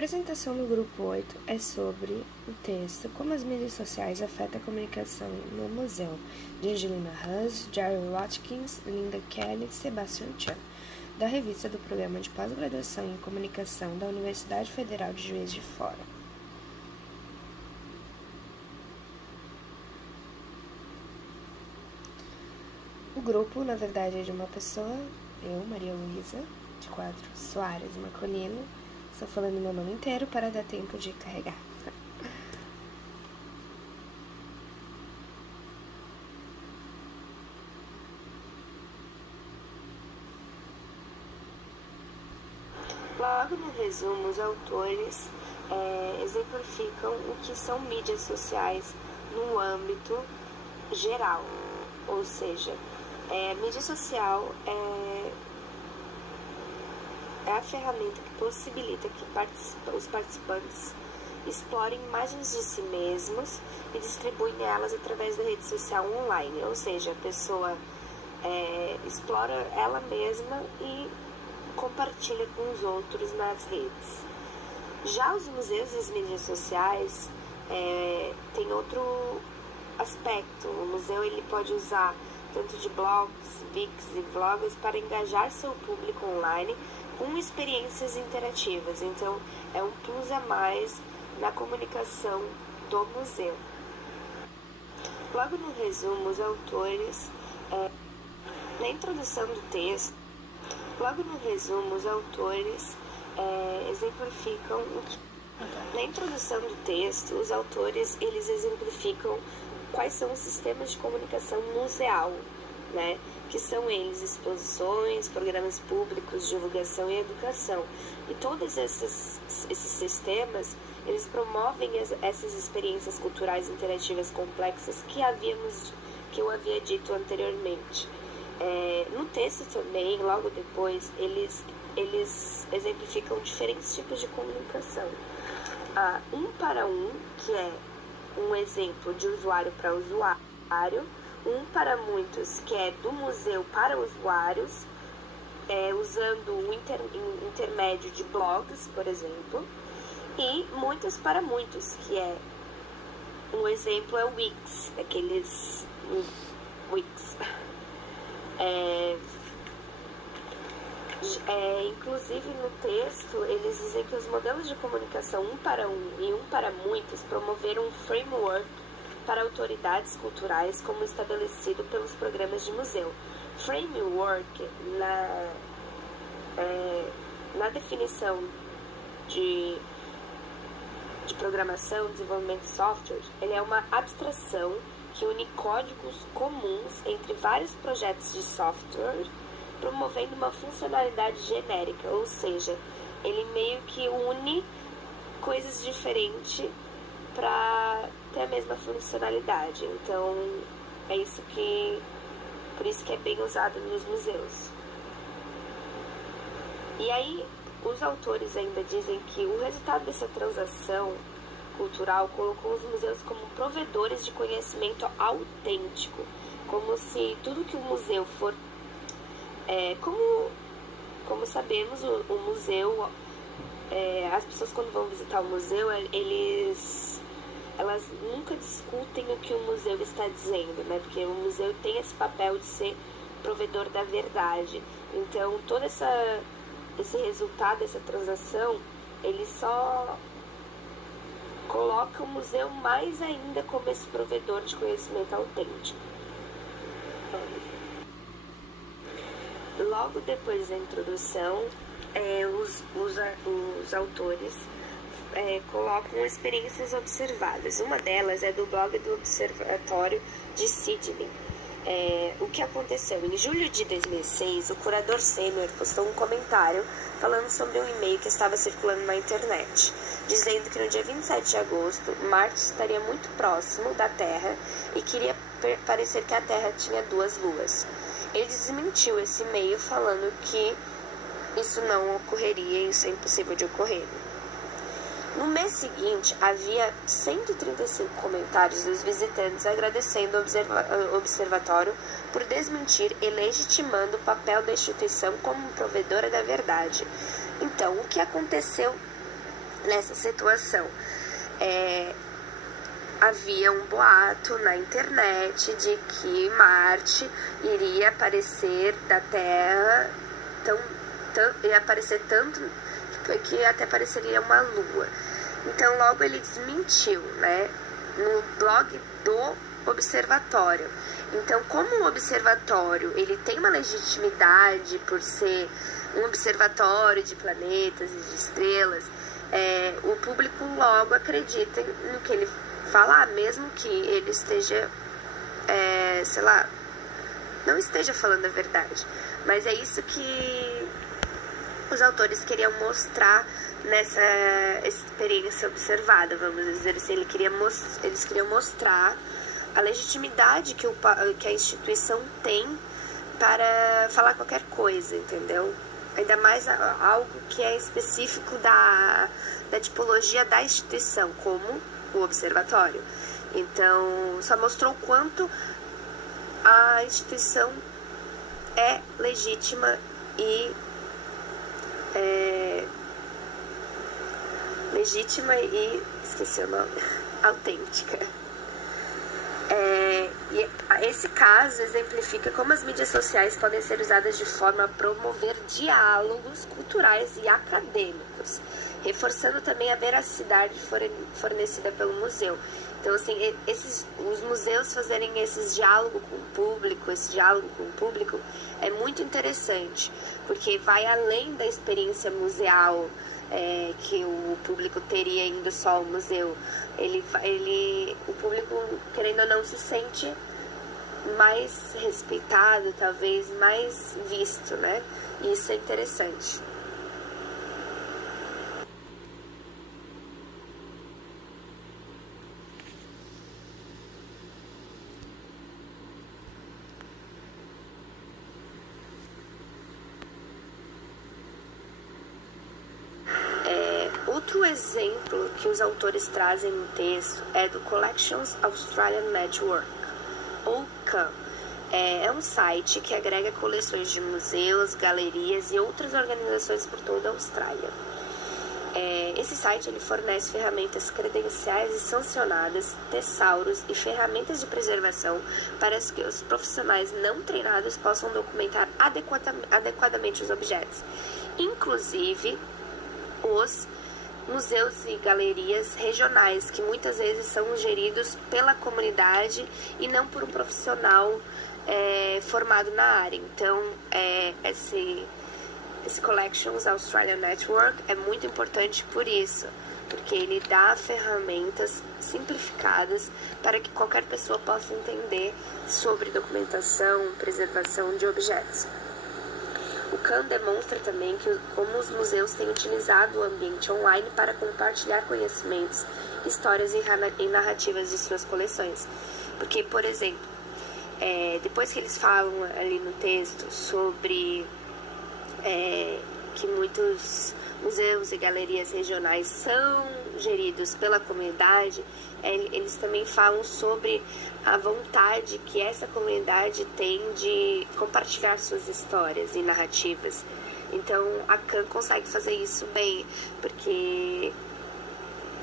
apresentação do grupo 8 é sobre o texto Como as mídias sociais afetam a comunicação no museu, de Angelina Hus, Jerry Watkins, Linda Kelly e Sebastian Chan, da revista do Programa de Pós-Graduação em Comunicação da Universidade Federal de Juiz de Fora. O grupo, na verdade, é de uma pessoa, eu, Maria Luísa, de quadro Soares Macolino. Estou falando meu nome inteiro para dar tempo de carregar. Logo no resumo, os autores exemplificam o que são mídias sociais no âmbito geral, ou seja, mídia social é a ferramenta que possibilita que os participantes explorem imagens de si mesmos e distribuem elas através da rede social online, ou seja, a pessoa explora ela mesma e compartilha com os outros nas redes. Já os museus e as mídias sociais têm outro aspecto. O museu ele pode usar tanto de blogs, wikis e vlogs para engajar seu público online com experiências interativas. Então, é um plus a mais na comunicação do museu. Logo no resumo, os autores, na introdução do texto, exemplificam o que... Na introdução do texto, os autores eles exemplificam quais são os sistemas de comunicação museal, né? Que são eles exposições, programas públicos, divulgação e educação. E todos esses sistemas, eles promovem essas experiências culturais interativas complexas que eu havia dito anteriormente. No texto também, logo depois, eles exemplificam diferentes tipos de comunicação. Um para um, que é um exemplo de usuário para usuário, um para muitos, que é do museu para usuários, usando o intermédio de blogs, por exemplo, e muitos para muitos, que é um exemplo é o Wix, aqueles Wix. Inclusive no texto eles dizem que os modelos de comunicação um para um e um para muitos promoveram um framework para autoridades culturais como estabelecido pelos programas de museu. Framework, na definição de programação, desenvolvimento de software, ele é uma abstração que une códigos comuns entre vários projetos de software, promovendo uma funcionalidade genérica, ou seja, ele meio que une coisas diferentes para ter a mesma funcionalidade. Então, por isso que é bem usado nos museus. E aí, os autores ainda dizem que o resultado dessa transação cultural colocou os museus como provedores de conhecimento autêntico, como se tudo que o museu for... Como sabemos, o museu, as pessoas quando vão visitar o museu, elas nunca discutem o que o museu está dizendo, né? Porque o museu tem esse papel de ser provedor da verdade. Então, todo esse resultado dessa transação, ele só coloca o museu mais ainda como esse provedor de conhecimento autêntico. Logo depois da introdução, os autores colocam experiências observadas. Uma delas é do blog do Observatório de Sydney. O que aconteceu? Em julho de 2006, o curador sênior postou um comentário falando sobre um e-mail que estava circulando na internet, dizendo que no dia 27 de agosto, Marte estaria muito próximo da Terra e queria parecer que a Terra tinha 2 luas. Ele desmentiu esse e-mail falando que isso não ocorreria, isso é impossível de ocorrer. No mês seguinte, havia 135 comentários dos visitantes agradecendo ao observatório por desmentir e legitimando o papel da instituição como provedora da verdade. Então, o que aconteceu nessa situação. Havia um boato na internet de que Marte iria aparecer da Terra, ia aparecer tanto que até pareceria uma lua. Então logo ele desmentiu, né, no blog do observatório. Então, como o observatório ele tem uma legitimidade por ser um observatório de planetas e de estrelas, o público logo acredita no que ele fala, mesmo que ele esteja, sei lá, não esteja falando a verdade. Mas é isso que os autores queriam mostrar nessa experiência observada, vamos dizer assim. Eles queriam mostrar a legitimidade que a instituição tem para falar qualquer coisa, entendeu? Ainda mais algo que é específico da tipologia da instituição, como o observatório. Então, só mostrou o quanto a instituição é legítima e esqueci o nome, autêntica. E esse caso exemplifica como as mídias sociais podem ser usadas de forma a promover diálogos culturais e acadêmicos, reforçando também a veracidade fornecida pelo museu. Então, assim, os museus fazerem esse diálogo com o público é muito interessante, porque vai além da experiência museal que o público teria indo só ao museu. O público, querendo ou não, se sente mais respeitado, talvez mais visto, né? E isso é interessante. Outro exemplo que os autores trazem no texto é do Collections Australian Network, ou CAN. É um site que agrega coleções de museus, galerias e outras organizações por toda a Austrália. Esse site ele fornece ferramentas credenciais e sancionadas, tesauros e ferramentas de preservação para que os profissionais não treinados possam documentar adequadamente os objetos, inclusive os museus e galerias regionais, que muitas vezes são geridos pela comunidade e não por um profissional formado na área. Então, esse Collections Australian Network é muito importante por isso, porque ele dá ferramentas simplificadas para que qualquer pessoa possa entender sobre documentação, preservação de objetos. O CAN demonstra também como os museus têm utilizado o ambiente online para compartilhar conhecimentos, histórias e narrativas de suas coleções. Porque, por exemplo, depois que eles falam ali no texto sobre que muitos museus e galerias regionais são geridos pela comunidade, eles também falam sobre a vontade que essa comunidade tem de compartilhar suas histórias e narrativas. Então a CAN consegue fazer isso bem, porque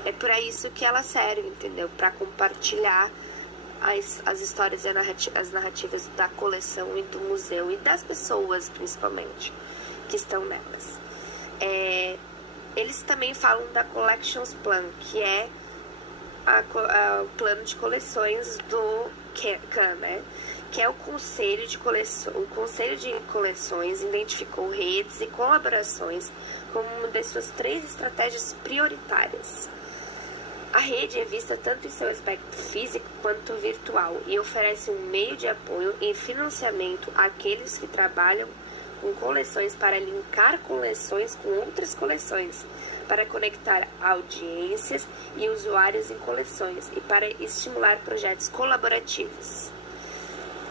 é para isso que ela serve, entendeu? Para compartilhar as histórias e as narrativas da coleção e do museu e das pessoas, principalmente, que estão nelas. Eles também falam da Collections Plan, que é o plano de coleções do CAN, né? Que é o Conselho de Coleções identificou redes e colaborações como uma das suas 3 estratégias prioritárias. A rede é vista tanto em seu aspecto físico quanto virtual e oferece um meio de apoio e financiamento àqueles que trabalham com coleções para linkar coleções com outras coleções, para conectar audiências e usuários em coleções e para estimular projetos colaborativos.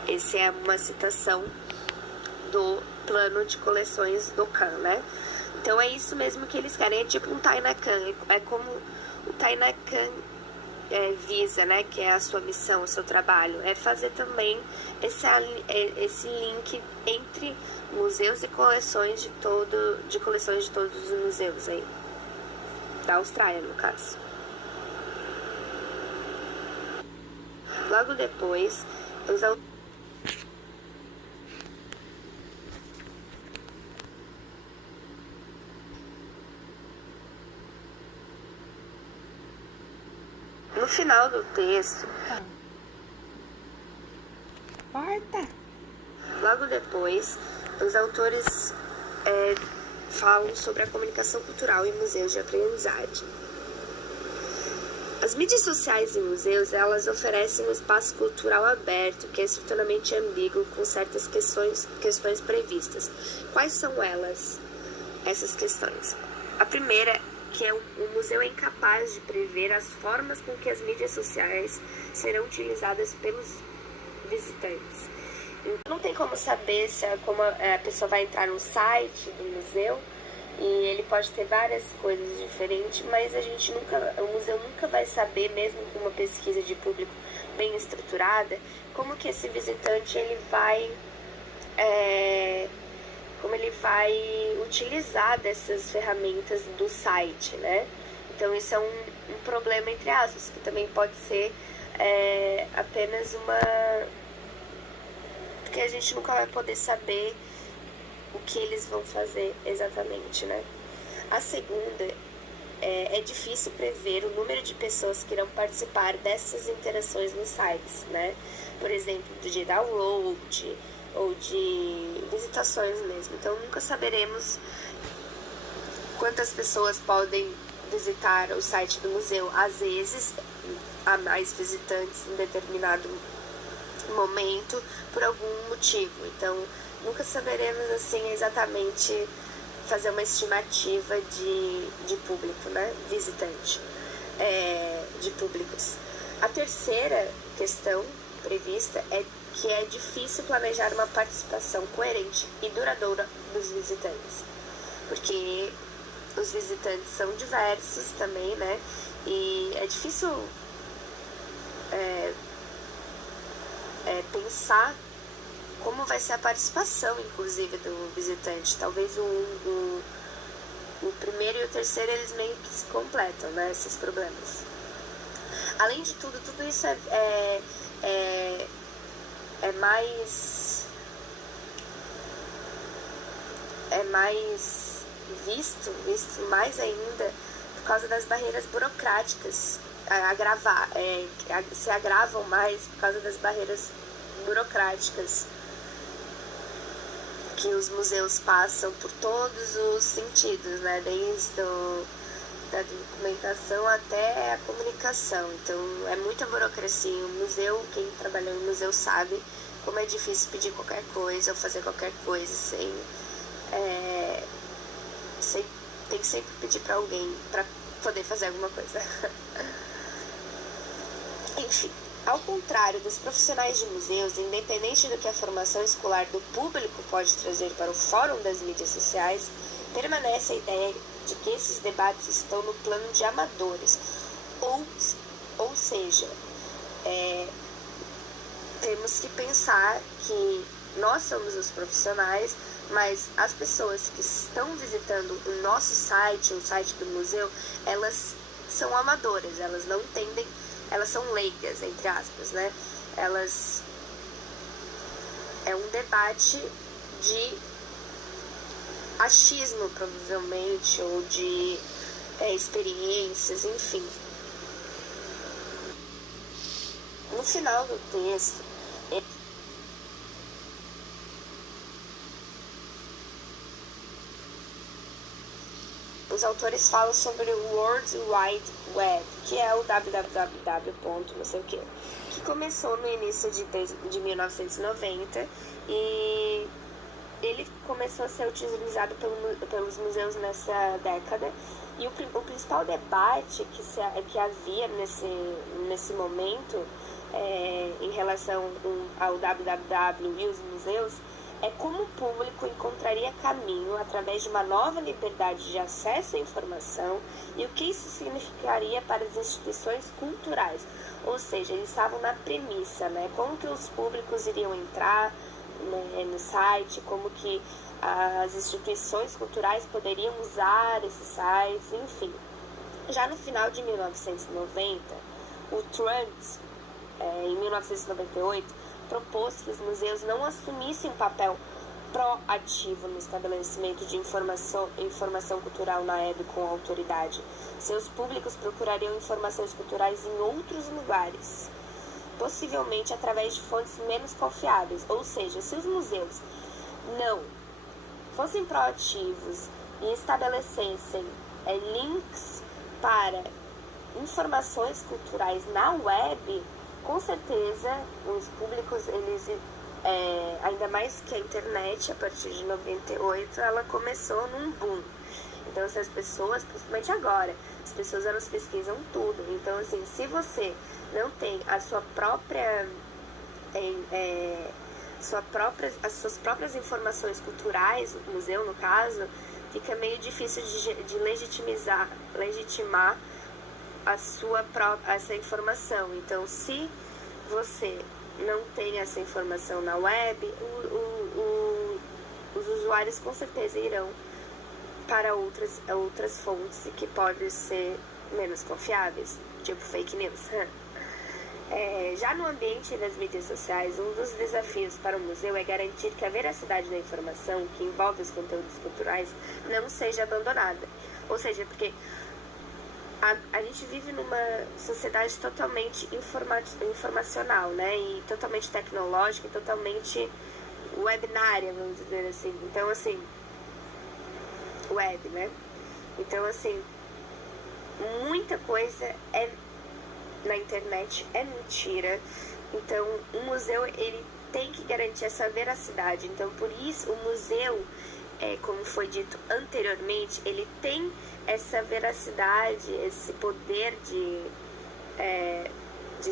Essa é uma citação do plano de coleções do CAN, né? Então é isso mesmo que eles querem, é tipo um Tainacan, é como o Tainacan visa, né, que é a sua missão, o seu trabalho, é fazer também esse link entre museus e coleções de todos os museus aí. da Austrália, no caso. Logo depois, os no final do texto, logo depois, os autores falam sobre a comunicação cultural em museus de aprendizagem. As mídias sociais em museus, elas oferecem um espaço cultural aberto, que é estruturalmente ambíguo, com certas questões previstas. Quais são elas, essas questões? A primeira, que é o museu é incapaz de prever as formas com que as mídias sociais serão utilizadas pelos visitantes. Então, não tem como saber como a pessoa vai entrar no site do museu, e ele pode ter várias coisas diferentes, mas o museu nunca vai saber, mesmo com uma pesquisa de público bem estruturada, como que esse visitante como ele vai utilizar dessas ferramentas do site, né? Então isso é um problema, entre aspas, que também pode ser apenas porque a gente nunca vai poder saber o que eles vão fazer exatamente, né? A segunda, é difícil prever o número de pessoas que irão participar dessas interações nos sites, né? Por exemplo, de download ou de visitações mesmo. Então, nunca saberemos quantas pessoas podem visitar o site do museu. Às vezes, há mais visitantes em determinado momento por algum motivo. Então, nunca saberemos assim exatamente fazer uma estimativa de público, né? Visitante, de públicos. A terceira questão prevista é que é difícil planejar uma participação coerente e duradoura dos visitantes, porque os visitantes são diversos também, né? E é difícil pensar como vai ser a participação, inclusive, do visitante. Talvez o primeiro e o terceiro, eles meio que se completam, né? Esses problemas. Além de tudo isso é mais visto mais ainda por causa das barreiras burocráticas, se agravam mais por causa das barreiras burocráticas que os museus passam por todos os sentidos, né? Desde da documentação até a comunicação. Então, é muita burocracia. O museu, quem trabalhou em museu sabe como é difícil pedir qualquer coisa ou fazer qualquer coisa tem que sempre pedir para alguém para poder fazer alguma coisa. Enfim, ao contrário dos profissionais de museus, independente do que a formação escolar do público pode trazer para o fórum das mídias sociais, permanece a ideia de que esses debates estão no plano de amadores, ou seja, temos que pensar que nós somos os profissionais, mas as pessoas que estão visitando o nosso site, o site do museu, elas são amadoras, elas não entendem, elas são leigas, entre aspas, né? É um debate de achismo, provavelmente, ou de experiências, enfim. No final do texto, os autores falam sobre o World Wide Web, que é o www. Não sei o que começou no início de 1990 e ele começou a ser utilizado pelos museus nessa década. E o principal debate que havia nesse momento em relação ao www e os museus é como o público encontraria caminho através de uma nova liberdade de acesso à informação e o que isso significaria para as instituições culturais. Ou seja, eles estavam na premissa, né? Como que os públicos iriam entrar, né, no site, como que as instituições culturais poderiam usar esses sites, enfim. Já no final de 1990, o Trent, em 1998, propôs que os museus não assumissem um papel proativo no estabelecimento de informação cultural na web com autoridade. Seus públicos procurariam informações culturais em outros lugares, possivelmente através de fontes menos confiáveis. Ou seja, se os museus não fossem proativos e estabelecessem links para informações culturais na web, com certeza os públicos, eles ainda mais que a internet, a partir de 98, ela começou num boom. Então, assim, as pessoas, principalmente agora, as pessoas, elas pesquisam tudo. Então, assim, se você não tem a sua própria, as suas próprias informações culturais, o museu, no caso, fica meio difícil de legitimar essa informação. Então, se você não tem essa informação na web, os usuários com certeza irão para outras fontes que podem ser menos confiáveis, tipo fake news. Já no ambiente das mídias sociais, um dos desafios para o museu é garantir que a veracidade da informação que envolve os conteúdos culturais não seja abandonada. Ou seja, porque a gente vive numa sociedade totalmente informacional, né? E totalmente tecnológica e totalmente webinária, vamos dizer assim. Então, assim, web, né? Então, assim, muita coisa na internet é mentira. Então, o museu, ele tem que garantir essa veracidade. Então, por isso, o museu, como foi dito anteriormente, ele tem essa veracidade, esse poder de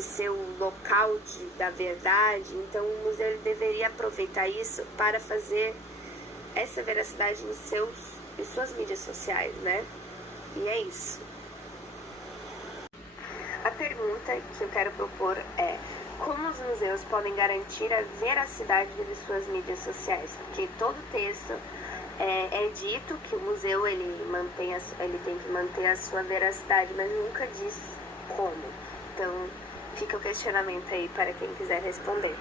ser o local da verdade. Então, o museu, ele deveria aproveitar isso para fazer essa veracidade em suas mídias sociais, né? E é isso. A pergunta que eu quero propor é: como os museus podem garantir a veracidade de suas mídias sociais? Porque todo texto é dito que o museu ele tem que manter a sua veracidade, mas nunca diz como. Então, fica o questionamento aí para quem quiser responder.